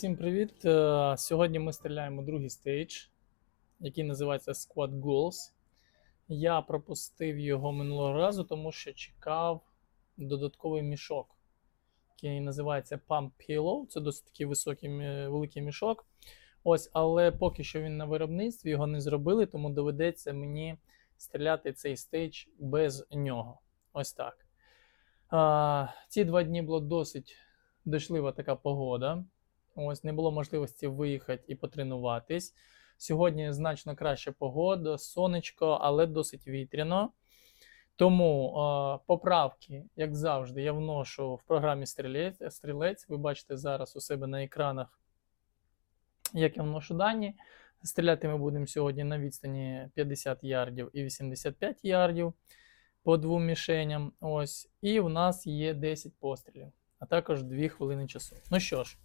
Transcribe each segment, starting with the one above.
Всім привіт! Е, Сьогодні ми стріляємо другий стейдж, який називається Squad Goals. Я пропустив його минулого разу, тому що чекав додатковий мішок, який називається Pump Pillow. Це досить такий високий, великий мішок. Ось, але поки що він на виробництві, його не зробили, тому доведеться мені стріляти цей стейдж без нього. Ось так. А, ці два дні було досить дочлива така погода. Ось не було можливості виїхати і потренуватись. Сьогодні значно краща погода, сонечко, але досить вітряно. Тому е, поправки, як завжди, я вношу в програмі Стрілець. Стрілець. Ви бачите зараз у себе на екранах, як я вношу дані. Стріляти ми будемо сьогодні на відстані 50 ярдів і 85 ярдів по двом мішеням. Ось. І в нас є 10 пострілів, а також 2 хвилини часу. Ну що ж.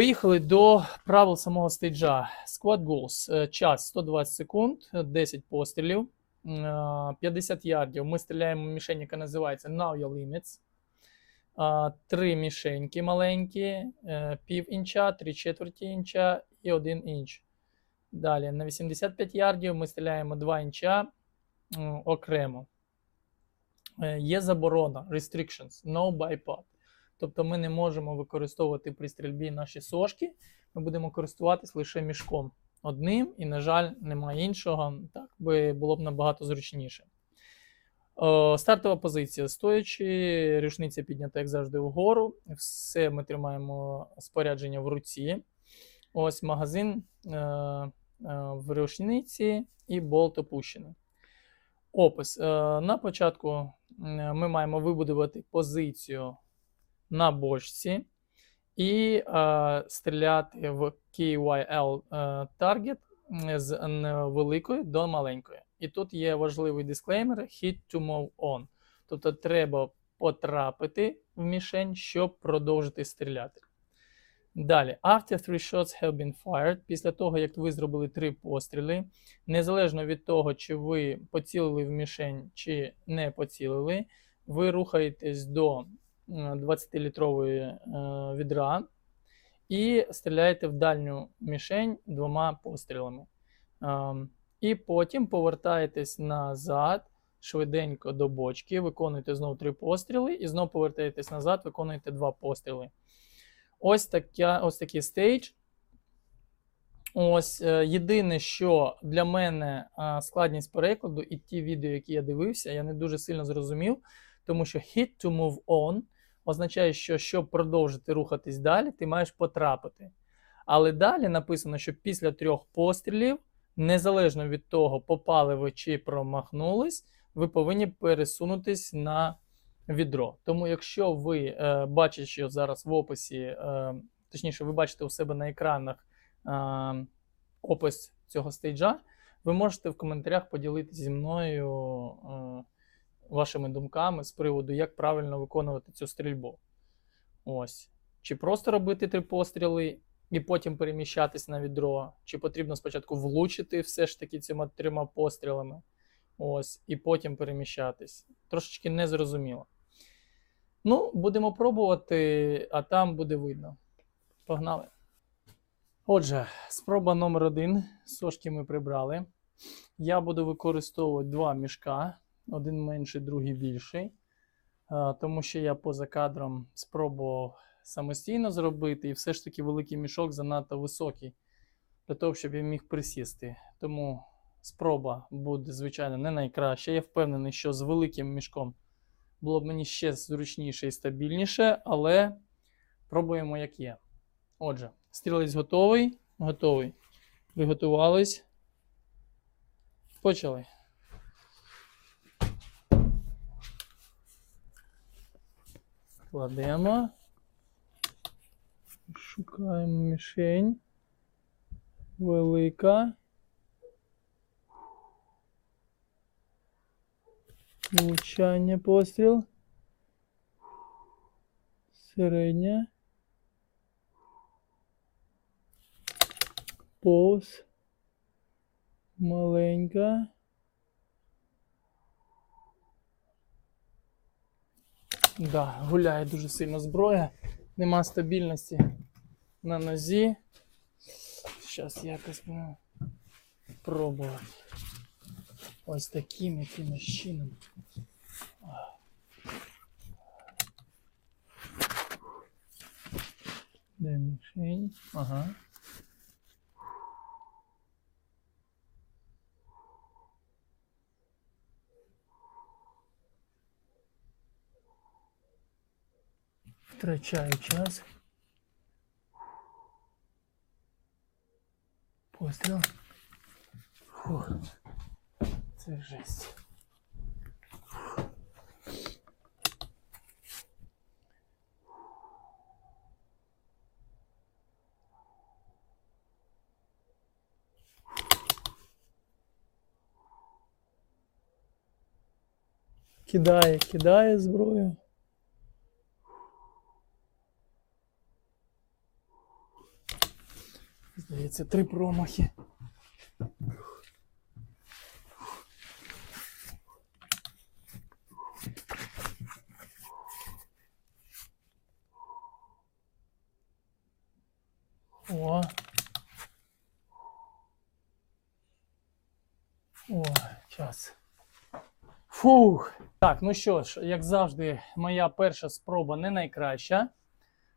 Поїхали до правил самого стейджа. Squad Goals. Е, Час 120 секунд, е, 10 пострілів, е, 50 ярдів. Ми стріляємо в мішень, яка називається Now Your Limits. Е, Три мішеньки маленькі, е, пів інча, три четверті інча і один інч. Далі на 85 ярдів ми стріляємо 2 інча окремо. Е, Є заборона, restrictions, no bipod. Тобто ми не можемо використовувати при стрільбі наші сошки, ми будемо користуватись лише мішком одним, і, на жаль, немає іншого. Так би було б набагато зручніше. Стартова позиція стоячи, рушниця піднята, як завжди, вгору. Все ми тримаємо спорядження в руці. Ось магазин е, е, в рушниці і болт опущений. Опис. Е, на початку ми маємо вибудувати позицію на бочці і е, стріляти в KYL е, target з великої до маленької. І тут є важливий дисклеймер hit to move on. Тобто треба потрапити в мішень, щоб продовжити стріляти. Далі, after three shots have been fired, після того, як ви зробили три постріли, незалежно від того, чи ви поцілили в мішень, чи не поцілили, ви рухаєтесь до 20-літрової е, відра і стріляєте в дальню мішень двома пострілами. І потім повертаєтесь назад швиденько до бочки, виконуєте знову три постріли, і знову повертаєтесь назад, виконуєте два постріли. Ось, таке, ось такий стейдж. Ось єдине, що для мене складність перекладу, і ті відео, які я дивився, я не дуже сильно зрозумів, тому що hit to move on означає, що щоб продовжити рухатись далі, ти маєш потрапити. Але далі написано, що після трьох пострілів, незалежно від того, попали ви чи промахнулись, ви повинні пересунутись на відро. Тому, якщо ви е, бачите, що зараз в описі, е, точніше, ви бачите у себе на екранах е, опис цього стейджа, ви можете в коментарях поділитися зі мною е, вашими думками з приводу, як правильно виконувати цю стрільбу. Ось. Чи просто робити три постріли і потім переміщатись на відро, чи потрібно спочатку влучити все ж таки цими трьома пострілами. Ось, і потім переміщатись. Трошечки незрозуміло. Ну, будемо пробувати, а там буде видно. Погнали. Отже, спроба номер один. Сошки ми прибрали. Я буду використовувати два мішка, один менший, другий більший. Тому що я поза кадром спробував самостійно зробити, і все ж таки великий мішок занадто високий для того, щоб я міг присісти. Тому спроба буде, звичайно, не найкраща. Я впевнений, що з великим мішком було б мені ще зручніше і стабільніше, але пробуємо, як є. Отже, стрілець готовий. Готовий. Приготувались. Почали. Кладемо. Шукаємо мішень. Велика. Влучання постріл. Середня. Повз. Маленька. Да, гуляє дуже сильно зброя. Нема стабільності. на нозі. Зараз якось будемо пробувати. Ось таким якимось чином. Де мішень? Ага. Втрачаю час. Постріл. Фух. Це жесть. Кидає, кидає зброю. Здається, три промахи. О. О, час. Фух. Так, ну що ж, як завжди, моя перша спроба не найкраща.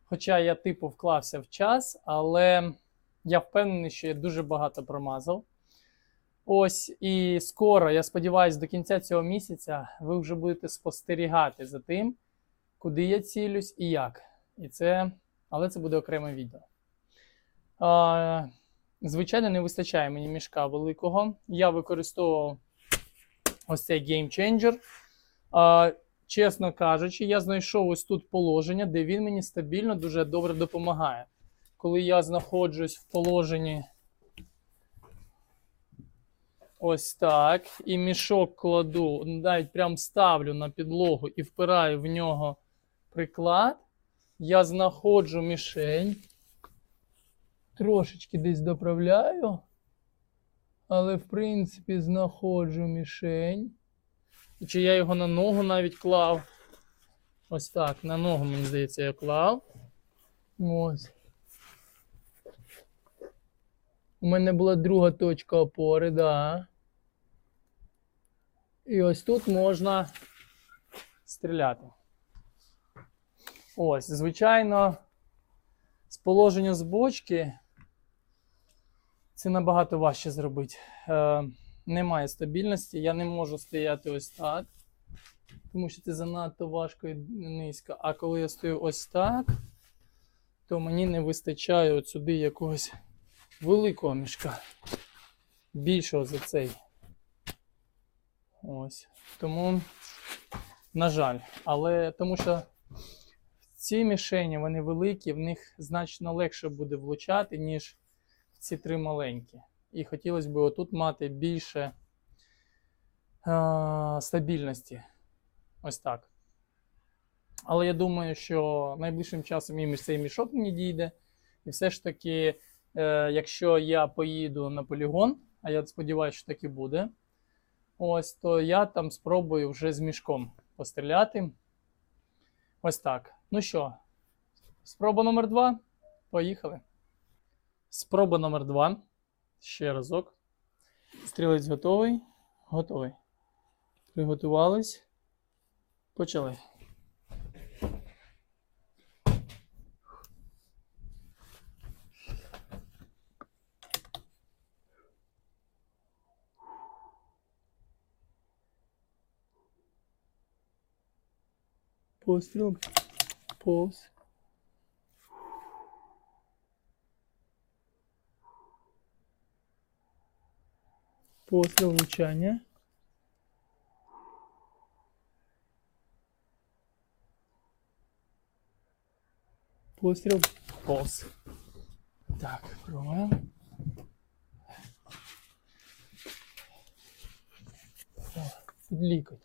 Хоча я типу вклався в час, але я впевнений, що я дуже багато промазав. Ось і скоро, я сподіваюся, до кінця цього місяця ви вже будете спостерігати за тим, куди я цілюсь і як. І це, але це буде окреме відео. А, звичайно, не вистачає мені мішка великого. Я використовував ось цей Game Changer. А, чесно кажучи, я знайшов ось тут положення, де він мені стабільно дуже добре допомагає. Коли я знаходжусь в положенні ось так, і мішок кладу, навіть прям ставлю на підлогу і впираю в нього приклад, я знаходжу мішень, трошечки десь доправляю, але в принципі знаходжу мішень. Чи я його на ногу навіть клав. Ось так, на ногу, мені здається, я клав. Ось. У мене була друга точка опори, да. І ось тут можна стріляти. Ось, звичайно, з положення з бочки це набагато важче зробити. Е, немає стабільності, я не можу стояти ось так, тому що це занадто важко і низько. А коли я стою ось так, то мені не вистачає от сюди якогось великого мішка. Більшого за цей. Ось. Тому, на жаль, але тому що ці мішені вони великі, в них значно легше буде влучати, ніж ці три маленькі. І хотілося б отут мати більше а, стабільності. Ось так. Але я думаю, що найближчим часом і цей мішок мені дійде. І все ж таки, е, якщо я поїду на полігон, а я сподіваюся, що так і буде, ось, то я там спробую вже з мішком постріляти. Ось так. Ну що, спроба номер два. Поїхали. Спроба номер два. Ще разок. Стрілець готовий. Готовий. Приготувались. Почали. Постріл. Повз. Постріл влучання. Постріл повз. Так, пробуємо. О, Під лікоть.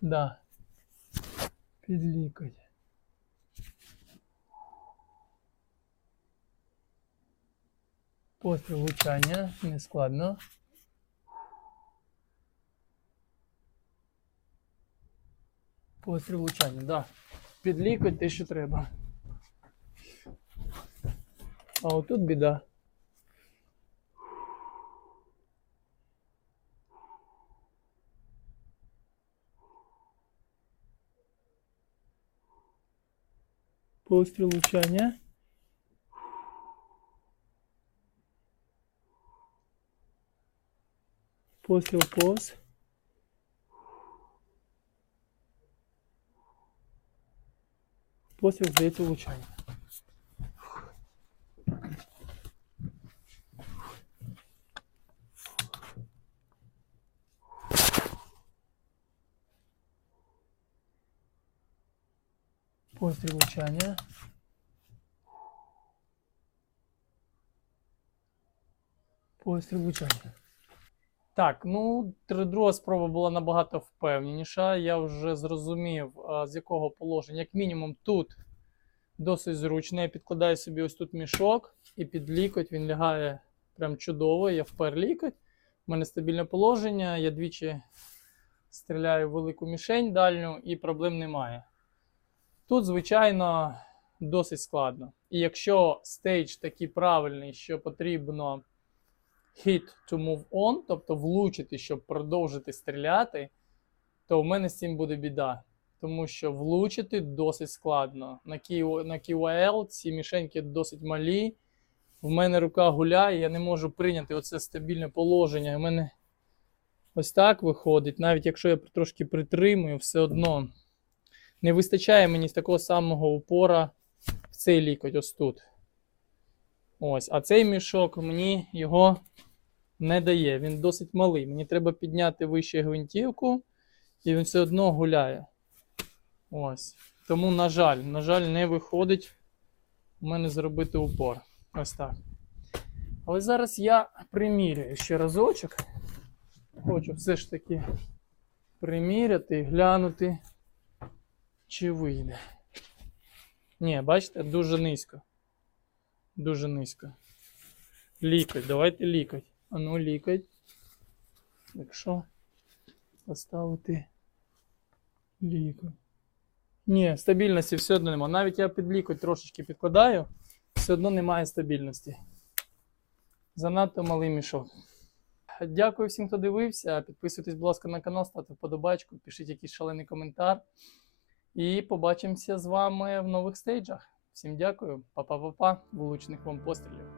Да. Під лікоть. Постріл влучання, не складно. Постріл влучання, да. Під лікоть те, що треба. А отут біда. Постріл влучання. Постріл повз. Постріл здається влучання. Постріл влучання. Постріл влучання. Так, ну, друга спроба була набагато впевненіша. Я вже зрозумів, з якого положення. Як мінімум, тут досить зручно. Я підкладаю собі ось тут мішок і під лікоть він лягає прям чудово. Я впер лікоть. У мене стабільне положення. Я двічі стріляю в велику мішень дальню і проблем немає. Тут, звичайно, досить складно. І якщо стейдж такий правильний, що потрібно hit to move on, тобто влучити, щоб продовжити стріляти, то в мене з цим буде біда. Тому що влучити досить складно. На KYL ці мішеньки досить малі. В мене рука гуляє, я не можу прийняти оце стабільне положення. У мене ось так виходить. Навіть якщо я трошки притримую, все одно не вистачає мені такого самого упора в цей лікоть, ось тут. Ось, а цей мішок мені його не дає. Він досить малий. Мені треба підняти вище гвинтівку, і він все одно гуляє. Ось. Тому, на жаль, на жаль, не виходить у мене зробити упор. Ось так. Але зараз я приміряю ще разочок. Хочу все ж таки приміряти і глянути, чи вийде. Ні, бачите, дуже низько. Дуже низько. Лікоть, давайте лікоть. А ну лікоть. Якщо поставити лікоть. Ні, стабільності все одно немає. Навіть я під лікоть трошечки підкладаю, все одно немає стабільності. Занадто малий мішок. Дякую всім, хто дивився. Підписуйтесь, будь ласка, на канал, ставте вподобайку, пишіть якийсь шалений коментар. І побачимося з вами в нових стейджах. Всім дякую, па-па-па-па, влучних вам пострілів.